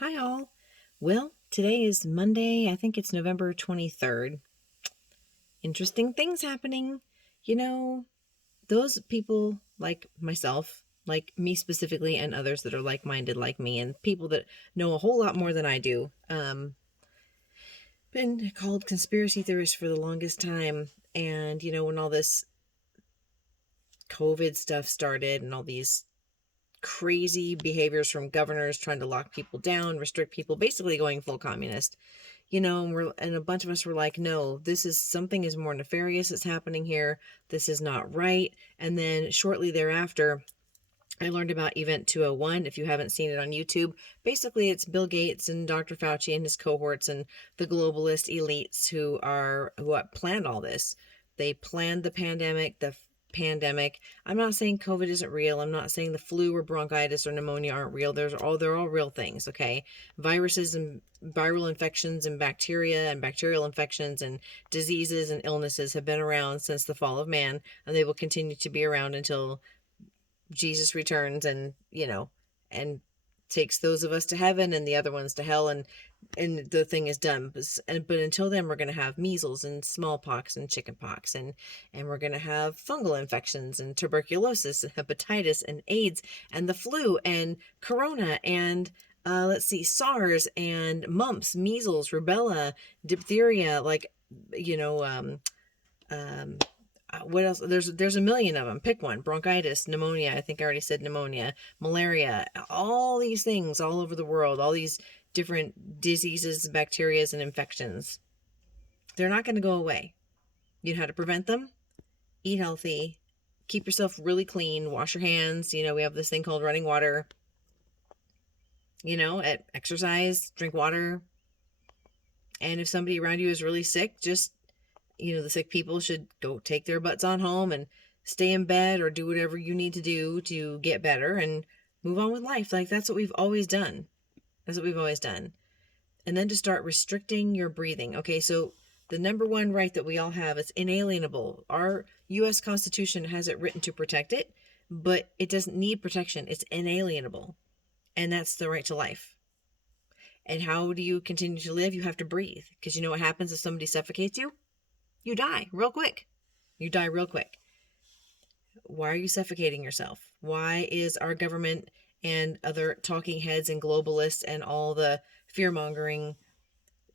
Hi all. Well, today is Monday. I think it's November 23rd. Interesting things happening. You know, those people like myself, like me specifically, and others that are like minded like me, and people that know a whole lot more than I do, been called conspiracy theorists for the longest time. And, when all this COVID stuff started and all these crazy behaviors from governors trying to lock people down, restrict people, basically going full communist. And a bunch of us were like, no, this is something is more nefarious that's happening here. This is not right. And then shortly thereafter, I learned about Event 201. If you haven't seen it on YouTube, basically it's Bill Gates and Dr. Fauci and his cohorts and the globalist elites who planned all this. They planned the pandemic. I'm not saying COVID isn't real. I'm not saying the flu or bronchitis or pneumonia aren't real. They're all real things, okay? Viruses and viral infections and bacterial infections and diseases and illnesses have been around since the fall of man, and they will continue to be around until Jesus returns and takes those of us to heaven and the other ones to hell, and the thing is done. But until then, we're going to have measles and smallpox and chickenpox, and we're going to have fungal infections and tuberculosis and hepatitis and AIDS and the flu and corona and let's see, SARS and mumps, measles, rubella, diphtheria, you know um what else? There's a million of them. Pick one. Bronchitis, pneumonia. I think I already said pneumonia. Malaria. All these things all over the world. All these different diseases, bacterias, and infections. They're not going to go away. You know how to prevent them? Eat healthy. Keep yourself really clean. Wash your hands. We have this thing called running water. Exercise. Drink water. And if somebody around you is really sick, just the sick people should go take their butts on home and stay in bed or do whatever you need to do to get better and move on with life. Like, that's what we've always done. That's what we've always done. And then to start restricting your breathing. Okay, so the number one right that we all have is inalienable. Our U.S. Constitution has it written to protect it, but it doesn't need protection. It's inalienable. And that's the right to life. And how do you continue to live? You have to breathe. Because you know what happens if somebody suffocates you? You die real quick. You die real quick. Why are you suffocating yourself? Why is our government and other talking heads and globalists and all the fear mongering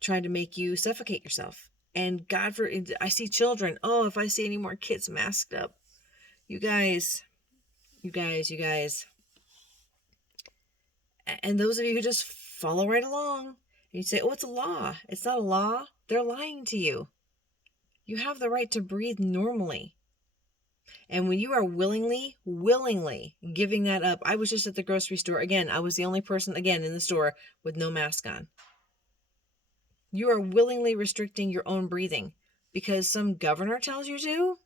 trying to make you suffocate yourself? And God forbid, I see children. Oh, if I see any more kids masked up, you guys. And those of you who just follow right along, and you say, oh, it's a law. It's not a law. They're lying to you. You have the right to breathe normally. And when you are willingly giving that up, I was just at the grocery store. Again, I was the only person, again, in the store with no mask on. You are willingly restricting your own breathing because some governor tells you to?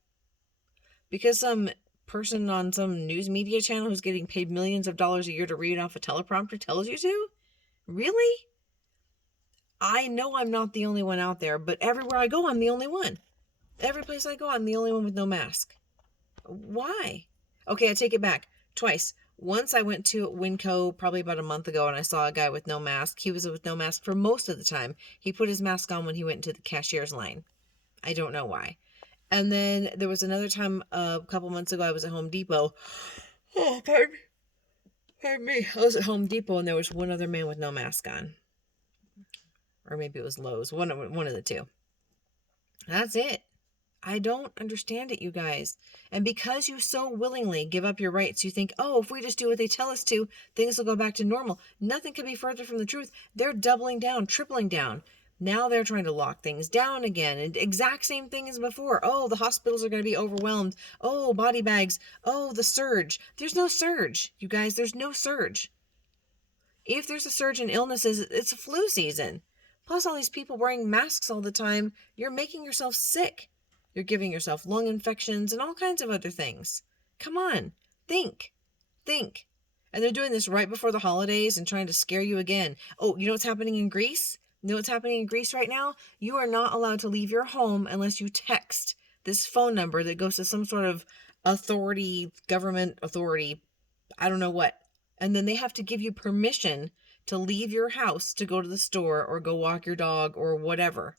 Because some person on some news media channel who's getting paid millions of dollars a year to read off a teleprompter tells you to? Really? I know I'm not the only one out there, but everywhere I go, I'm the only one. Every place I go, I'm the only one with no mask. Why? Okay, I take it back. Twice. Once I went to Winco probably about a month ago and I saw a guy with no mask. He was with no mask for most of the time. He put his mask on when he went into the cashier's line. I don't know why. And then there was another time a couple months ago I was at Home Depot. Oh, pardon me. I was at Home Depot and there was one other man with no mask on. Or maybe it was Lowe's. One of the two. That's it. I don't understand it, you guys. And because you so willingly give up your rights, you think, oh, if we just do what they tell us to, things will go back to normal. Nothing could be further from the truth. They're doubling down, tripling down. Now they're trying to lock things down again. And exact same thing as before. Oh, the hospitals are going to be overwhelmed. Oh, body bags. Oh, the surge. There's no surge, you guys. There's no surge. If there's a surge in illnesses, it's a flu season. Plus, all these people wearing masks all the time, you're making yourself sick. You're giving yourself lung infections and all kinds of other things. Come on, think. And they're doing this right before the holidays and trying to scare you again. Oh, you know what's happening in Greece? You know what's happening in Greece right now? You are not allowed to leave your home unless you text this phone number that goes to some sort of authority, government authority, I don't know what. And then they have to give you permission to leave your house to go to the store or go walk your dog or whatever.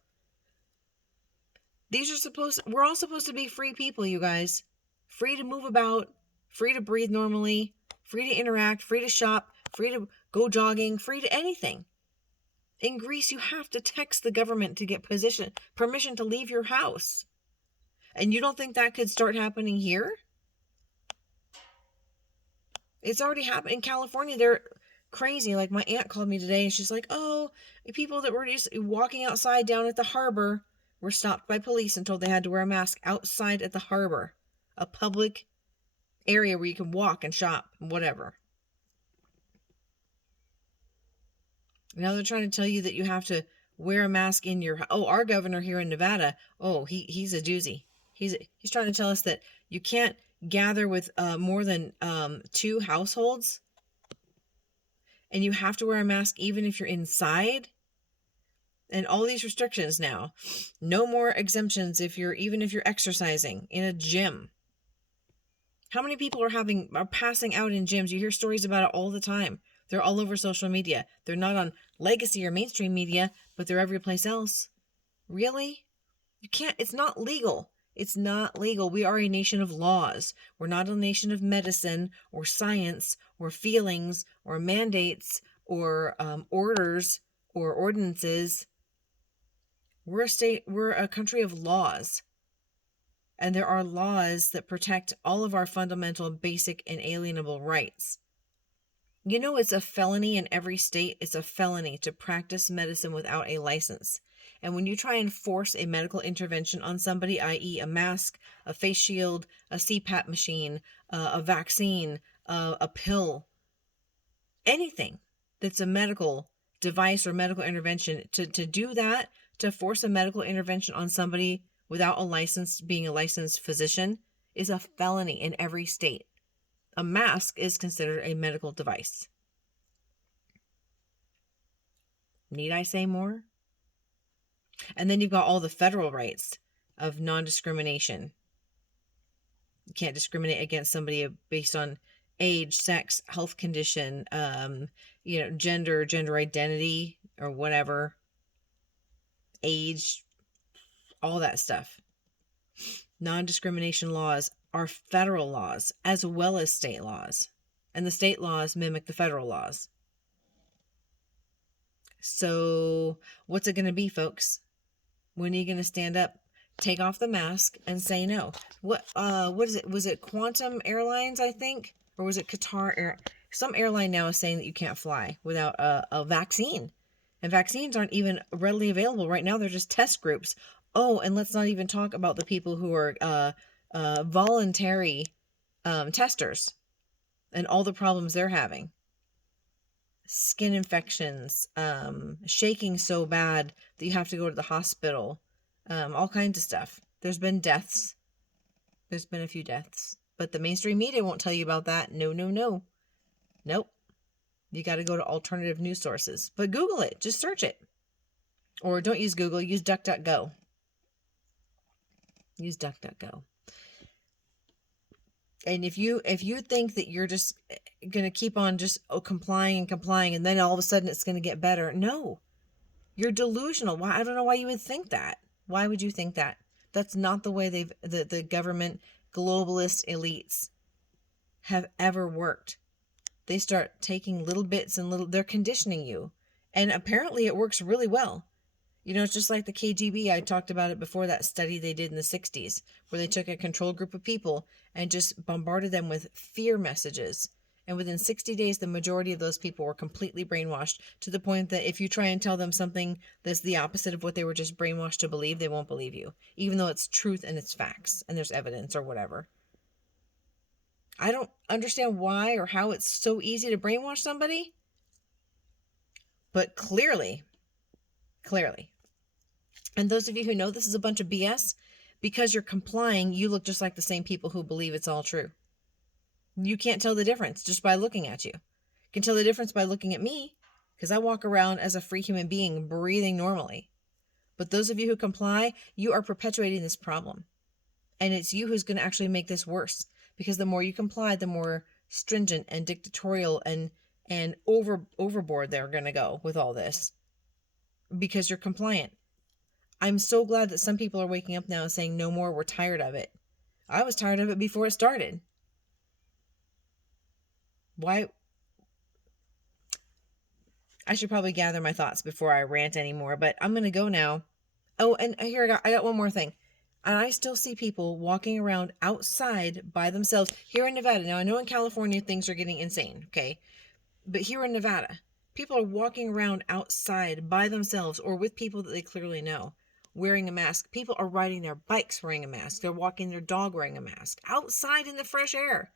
We're all supposed to be free people, you guys. Free to move about, free to breathe normally, free to interact, free to shop, free to go jogging, free to anything. In Greece, you have to text the government to get permission to leave your house. And you don't think that could start happening here? It's already happened in California. They're crazy. Like, my aunt called me today and she's like, oh, people that were just walking outside down at the harbor were stopped by police and told they had to wear a mask outside at the harbor, a public area where you can walk and shop and whatever. Now they're trying to tell you that you have to wear a mask in your... Oh, our governor here in Nevada, he's a doozy. He's trying to tell us that you can't gather with more than 2 households. And you have to wear a mask even if you're inside. And all these restrictions now. No more exemptions even if you're exercising in a gym. How many people are passing out in gyms? You hear stories about it all the time. They're all over social media. They're not on legacy or mainstream media, but they're every place else. Really? You can't, it's not legal. It's not legal. We are a nation of laws. We're not a nation of medicine or science or feelings or mandates or orders or ordinances. We're a country of laws. And there are laws that protect all of our fundamental, basic, and alienable rights. You know, it's a felony in every state. It's a felony to practice medicine without a license. And when you try and force a medical intervention on somebody, i.e. a mask, a face shield, a CPAP machine, a vaccine, a pill, anything that's a medical device or medical intervention, to do that, to force a medical intervention on somebody without a license, being a licensed physician, is a felony in every state. A mask is considered a medical device. Need I say more? And then you've got all the federal rights of non-discrimination. You can't discriminate against somebody based on age, sex, health condition, gender identity, or whatever, age, all that stuff. Non-discrimination laws are federal laws as well as state laws. And the state laws mimic the federal laws. So what's it going to be, folks? When are you going to stand up, take off the mask, and say no? What is it? Was it Quantum Airlines, I think? Or was it Qatar? Some airline now is saying that you can't fly without a vaccine. And vaccines aren't even readily available right now. They're just test groups. Oh, and let's not even talk about the people who are voluntary testers and all the problems they're having. Skin infections, shaking so bad that you have to go to the hospital, all kinds of stuff. There's been deaths. There's been a few deaths. But the mainstream media won't tell you about that. No. Nope. You got to go to alternative news sources. But Google it. Just search it. Or don't use Google. Use DuckDuckGo. Use DuckDuckGo. And if you think that you're just going to keep on just complying and then all of a sudden it's going to get better. No. You're delusional. Why? I don't know why you would think that. Why would you think that? That's not the way the government globalist elites have ever worked. They start taking little bits and they're conditioning you. And apparently it works really well. You know, it's just like the KGB. I talked about it before, that study they did in the 60s, where they took a controlled group of people and just bombarded them with fear messages. And within 60 days, the majority of those people were completely brainwashed, to the point that if you try and tell them something that's the opposite of what they were just brainwashed to believe, they won't believe you, even though it's truth and it's facts and there's evidence or whatever. I don't understand why or how it's so easy to brainwash somebody. But clearly. And those of you who know this is a bunch of BS, because you're complying, you look just like the same people who believe it's all true. You can't tell the difference just by looking at you. You can tell the difference by looking at me, because I walk around as a free human being, breathing normally. But those of you who comply, you are perpetuating this problem. And it's you who's going to actually make this worse. Because the more you comply, the more stringent and dictatorial and and overboard they're going to go with all this because you're compliant. I'm so glad that some people are waking up now and saying no more, we're tired of it. I was tired of it before it started. Why? I should probably gather my thoughts before I rant anymore, but I'm going to go now. Oh, and here I got one more thing. And I still see people walking around outside by themselves here in Nevada. Now, I know in California things are getting insane, okay? But here in Nevada, people are walking around outside by themselves or with people that they clearly know wearing a mask. People are riding their bikes wearing a mask. They're walking their dog wearing a mask outside in the fresh air.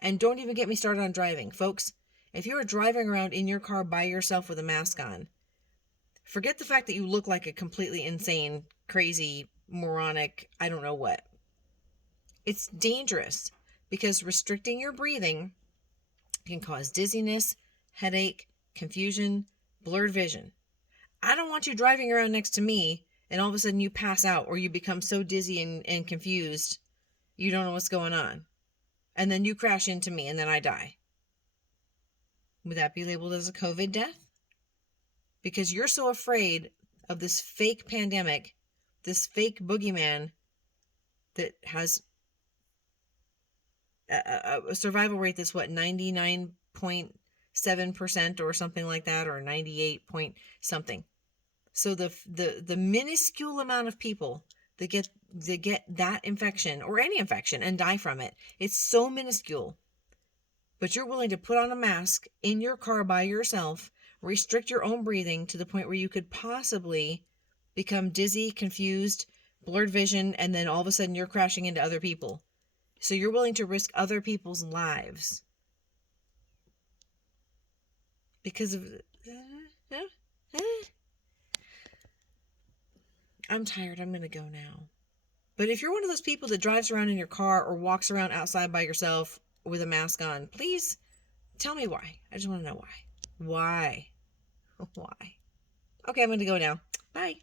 And don't even get me started on driving. Folks, if you are driving around in your car by yourself with a mask on, forget the fact that you look like a completely insane, crazy, moronic, I don't know what. It's dangerous because restricting your breathing can cause dizziness, headache, confusion, blurred vision. I don't want you driving around next to me and all of a sudden you pass out or you become so dizzy and confused you don't know what's going on. And then you crash into me and then I die. Would that be labeled as a COVID death? Because you're so afraid of this fake pandemic, this fake boogeyman that has a survival rate that's what, 99.7% or something like that, or 98 point something. So the minuscule amount of people that get that infection or any infection and die from it, it's so minuscule. But you're willing to put on a mask in your car by yourself, restrict your own breathing to the point where you could possibly become dizzy, confused, blurred vision, and then all of a sudden you're crashing into other people. So you're willing to risk other people's lives because of... I'm tired. I'm going to go now. But if you're one of those people that drives around in your car or walks around outside by yourself with a mask on, please tell me why. I just want to know why. Why? Why? Okay, I'm going to go now. Bye.